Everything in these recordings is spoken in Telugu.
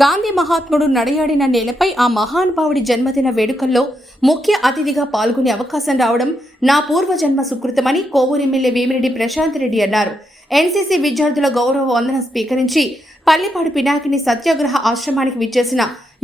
గాంధీ మహాత్ముడు నడయాడిన నేలపై ఆ మహానుభావుడి జన్మదిన వేడుకల్లో ముఖ్య అతిథిగా పాల్గొనే అవకాశం రావడం నా పూర్వజన్మ సుకృతమని కోవూరు ఎమ్మెల్యే వేమిరెడ్డి ప్రశాంత్ రెడ్డి అన్నారు. ఎన్సీసీ విద్యార్థుల గౌరవ వందనం స్వీకరించి పల్లెపాడు పినాకిని సత్యాగ్రహ ఆశ్రమానికి విచ్చేసిన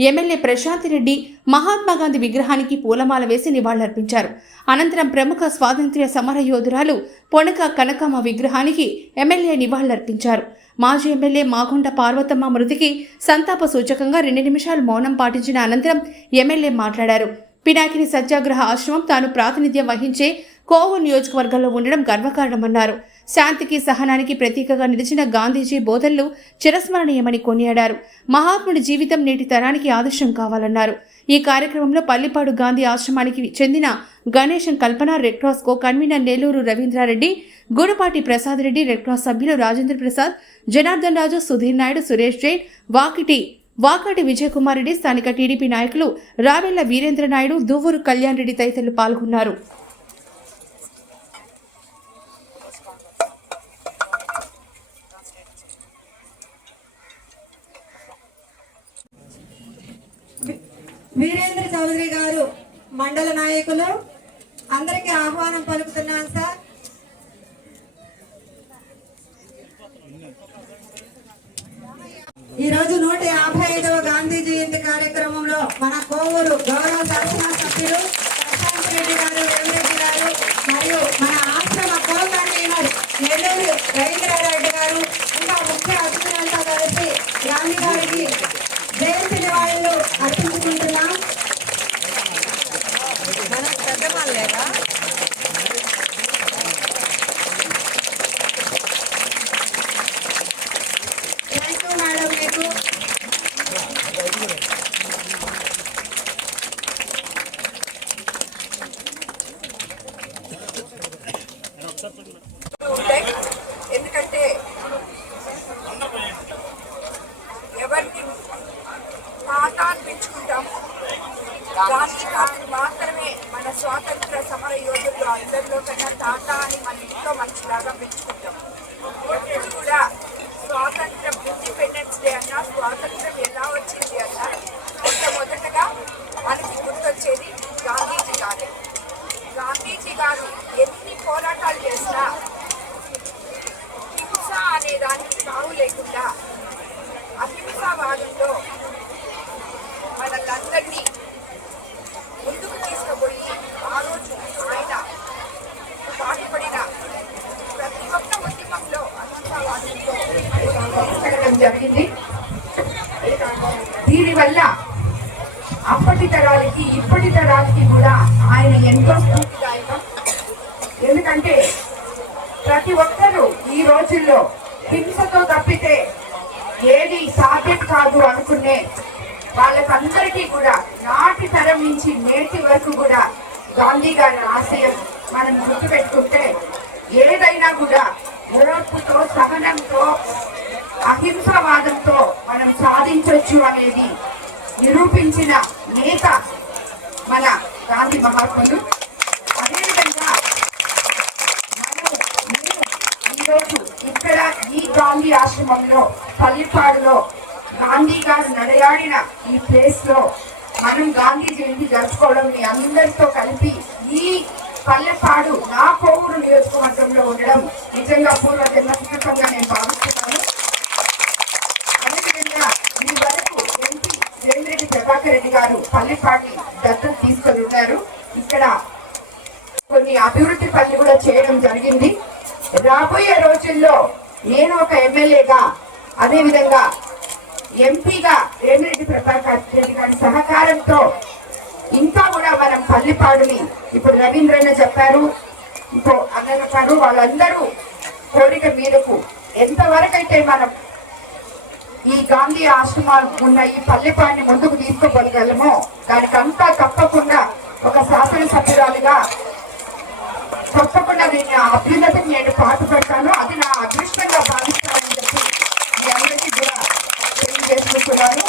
ఎమ్మెల్యే ప్రశాంత్ రెడ్డి మహాత్మాగాంధీ విగ్రహానికి పూలమాల వేసి నివాళులర్పించారు. అనంతరం ప్రముఖ స్వాతంత్ర్య సమర యోధురాలు పొనక కనకమ్మ విగ్రహానికి ఎమ్మెల్యే నివాళులర్పించారు. మాజీ ఎమ్మెల్యే మాగుంట పార్వతమ్మ మృతికి సంతాప సూచకంగా 2 నిమిషాలు మౌనం పాటించిన అనంతరం ఎమ్మెల్యే మాట్లాడారు. పినాకిని సత్యాగ్రహ ఆశ్రమం తాను ప్రాతినిధ్యం వహించే కోవూరు నియోజకవర్గంలో ఉండడం గర్వకారణమన్నారు. శాంతికి సహనానికి ప్రతీకగా నిలిచిన గాంధీజీ బోధనలు చిరస్మరణీయమని కొనియాడారు. మహాత్ముడి జీవితం నేటి తరానికి ఆదర్శం కావాలన్నారు. ఈ కార్యక్రమంలో పల్లిపాడు గాంధీ ఆశ్రమానికి చెందిన Ganesham Kalpana, red cross co convener Nellore Ravindra Reddy, Gunapati Prasad Reddy, red cross సభ్యులు రాజేంద్ర ప్రసాద్, జనార్దన్ రాజు, సుధీర్ నాయుడు, సురేష్ జైన్, వాకాటి విజయ్ కుమార్ రెడ్డి, స్థానిక టీడీపీ నాయకులు రావెళ్ల వీరేంద్ర నాయుడు, దువ్వూరు కళ్యాణ్ రెడ్డి తదితరులు పాల్గొన్నారు. వీరేంద్ర చౌదరి గారు మండల నాయకులు అందరికీ ఆహ్వానం పలుకుతున్నాను సార్. ఈరోజు 155వ గాంధీ జయంతి కార్యక్రమంలో మన కోవూరు గౌరవ శాసనసభ్యులు ప్రశాంత్ రెడ్డి గారు, వేమిరెడ్డి గారు మరియు మన ఆశ్రమ కో కన్వీనర్ నెల్లూరు రవీంద్రారెడ్డి గారు ఇంకా ముఖ్య అతిథులంతా కలిసి గాంధీ గారికి జయంతి నివాళులు అర్పించుకుంటున్నాం. Thank you madam. మీకు ఎందుకంటే ఎవరిని తాత అనిపించుకుంటాము, గాంధీ తాతని మాత్రమే మన స్వాతంత్ర సమర యోధులు అందరిలో కన్నా తాత అని మన ఇంట్లో మనిషిలాగా పెంచుకుంటాం. ఎప్పుడు కూడా స్వాతంత్రం, ఇండిపెండెన్స్ డే అన్నా, స్వాతంత్రం ఎలా వచ్చింది అన్నా మొట్టమొదటగా మనకి గుర్తొచ్చేది గాంధీజీ గారే. గాంధీజీ గారు ఎన్ని పోరాటాలు చేసినా హింస అనే దానికి తావు లేకుండా అహింసావాదంలో మనల్లందరినీ ముందుకు తీసుకుపోయి ఆ రోజు ఆయన పాటుపడిన ప్రతి ఒక్క ఉద్యమంలో అహింసావాదంతో తీసుకెళ్ళడం జరిగింది. దీనివల్ల అప్పటి తరాలకి ఇప్పటి తరాలకి కూడా ఆయన ఎంతో స్ఫూర్తిదాయకం. ఎందుకంటే ప్రతి ఒక్కరూ ఈ రోజుల్లో హింసతో తప్పితే ఏది సాధ్యం కాదు అనుకునే వాళ్ళకందరికీ కూడా నాటి తరం నుంచి నేటి వరకు కూడా గాంధీ గారి ఆశయం మనం గుర్తుపెట్టుకుంటే ఏదైనా కూడా ఓర్పుతో, సహనంతో, అహింసావాదంతో మనం సాధించవచ్చు అనేది నిరూపించిన నేత మన గాంధీ మహాత్ముడు. అదేవిధంగా ఈరోజు ఇక్కడ ఈ గాంధీ ఆశ్రమంలో పల్లిపాడులో గాంధీ గారు నడయాడిన ఈ ప్లేస్ లో మనం గాంధీ జయంతి జరుపుకోవడం, మీ అందరితో కలిపి ఈ పల్లెపాడు నా కోవూరు నియోజకవర్గంలో ఉండడం నిజంగా పూర్వజన్మ సుకృతంగా నేను భావిస్తున్నాను. అదేవిధంగా ఈ వరకు ఎంపీ వేమిరెడ్డి ప్రభాకర్ రెడ్డి గారు పల్లెపాడుని దత్తత తీసుకొని ఉన్నారు. ఇక్కడ కొన్ని అభివృద్ధి పనులు కూడా చేయడం జరిగింది. రాబోయే రోజుల్లో నేను ఒక ఎమ్మెల్యేగా, అదేవిధంగా ఎంపీగా వేమిరెడ్డి ప్రభాకర్ రెడ్డి గారి సహకారంతో ఇంకా కూడా మనం పల్లిపాడుని ఇప్పుడు రవీంద్రన్న చెప్పారు, ఇంకో అన్న చెప్పారు, వాళ్ళందరూ కోరిక మీదకు ఎంతవరకు అయితే మనం ఈ గాంధీ ఆశ్రమాలు ఉన్న ఈ పల్లెపాడిని ముందుకు తీసుకోగలగలమో దానికంతా తప్పకుండా ఒక శాసనసభ్యురాలుగా తప్పకుండా నేను అభ్యున్నతకు నేను పాటుపడతాను. అది నా అదృష్టంగా భావిస్తానని చెప్పి మీ అందరికీ కూడా తెలియజేసుకుంటున్నాను.